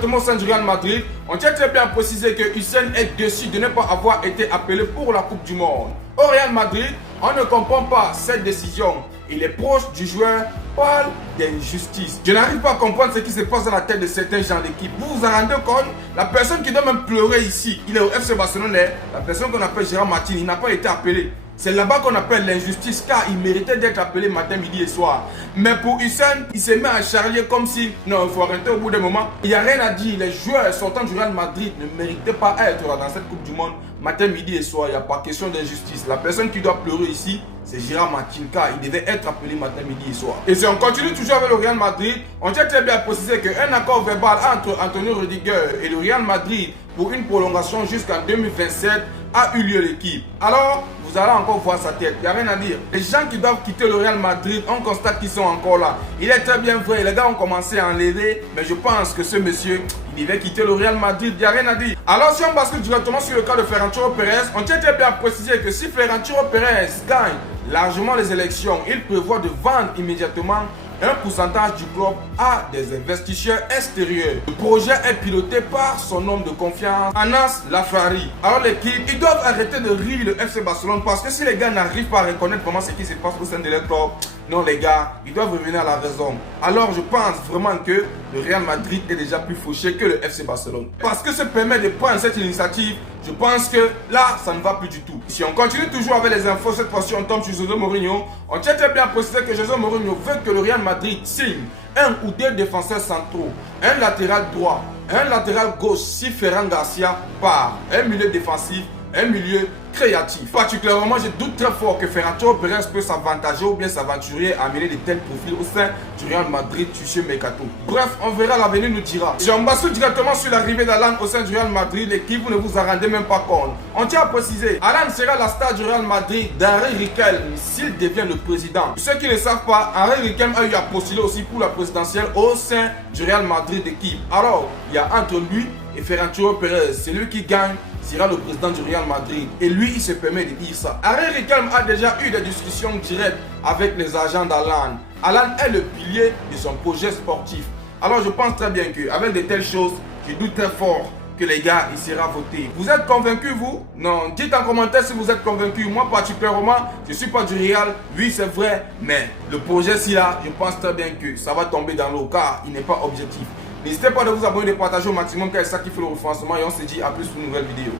directement au sein du Real Madrid. On tient très bien à préciser que Hussein est déçu de ne pas avoir été appelé pour la Coupe du Monde. Au Real Madrid, on ne comprend pas cette décision. Il est proche du joueur, parle d'injustice. Je n'arrive pas à comprendre ce qui se passe dans la tête de certains gens d'équipe. Vous vous en rendez compte? La personne qui doit même pleurer ici, il est au FC Barcelone, la personne qu'on appelle Gérard Martin, il n'a pas été appelé. C'est là-bas qu'on appelle l'injustice, car il méritait d'être appelé matin, midi et soir. Mais pour Hussein, il se met à charrier comme si, non, il faut arrêter au bout d'un moment. Il n'y a rien à dire, les joueurs sortant du Real Madrid ne méritaient pas être dans cette Coupe du Monde, matin, midi et soir. Il n'y a pas question d'injustice. La personne qui doit pleurer ici, c'est Gérard Martin, car il devait être appelé matin, midi et soir. Et si on continue toujours avec le Real Madrid, on tient très bien à préciser qu'un accord verbal entre Antonio Rudiger et le Real Madrid pour une prolongation jusqu'en 2027 a eu lieu l'équipe. Alors, vous allez encore voir sa tête, il n'y a rien à dire. Les gens qui doivent quitter le Real Madrid, on constate qu'ils sont encore là. Il est très bien vrai, les gars ont commencé à enlever, mais je pense que ce monsieur, il devait quitter le Real Madrid, il n'y a rien à dire. Alors si on bascule directement sur le cas de Florentino Pérez, on tient très bien à préciser que si Florentino Pérez gagne largement les élections, il prévoit de vendre immédiatement un pourcentage du club à des investisseurs extérieurs. Le projet est piloté par son homme de confiance, Anas Lafari. Alors l'équipe, ils doivent arrêter de rire le FC Barcelone, parce que si les gars n'arrivent pas à reconnaître vraiment ce qui se passe au sein de leur club, non les gars, ils doivent revenir à la raison. Alors je pense vraiment que le Real Madrid est déjà plus fauché que le FC Barcelone. Parce que se permet de prendre cette initiative, je pense que là, ça ne va plus du tout. Si on continue toujours avec les infos, cette fois-ci on tombe sur José Mourinho. On tient très bien à préciser que José Mourinho veut que le Real Madrid signe un ou deux défenseurs centraux, un latéral droit, un latéral gauche si Ferran Garcia part, un milieu défensif, un milieu créatif. Particulièrement, je doute très fort que Florentino Pérez peut s'avantager ou bien s'aventurer à amener de tels profils au sein du Real Madrid touché mercato. Bref, on verra, l'avenir nous dira. Si on bascule directement sur l'arrivée d'Alan au sein du Real Madrid, l'équipe, vous ne vous en rendez même pas compte. On tient à préciser, Alan sera la star du Real Madrid d'Henri Riquelme s'il devient le président. Pour ceux qui ne savent pas, Henri Riquelme a eu à postuler aussi pour la présidentielle au sein du Real Madrid d'équipe. Alors, il y a entre lui et Florentino Pérez, c'est lui qui gagne, sera le président du Real Madrid. Et lui, il se permet de dire ça. Henri Riquelme a déjà eu des discussions directes avec les agents d'Alan. Alan est le pilier de son projet sportif. Alors je pense très bien qu'avec de telles choses, je doute très fort que les gars, il sera voté. Vous êtes convaincus, vous? Non, dites en commentaire si vous êtes convaincus. Moi, particulièrement, je ne suis pas du Real. Oui, c'est vrai. Mais le projet, si là, je pense très bien que ça va tomber dans l'eau, car il n'est pas objectif. N'hésitez pas à vous abonner et de partager au maximum, car c'est ça qui fait le refinancement. Et on se dit à plus pour une nouvelle vidéo.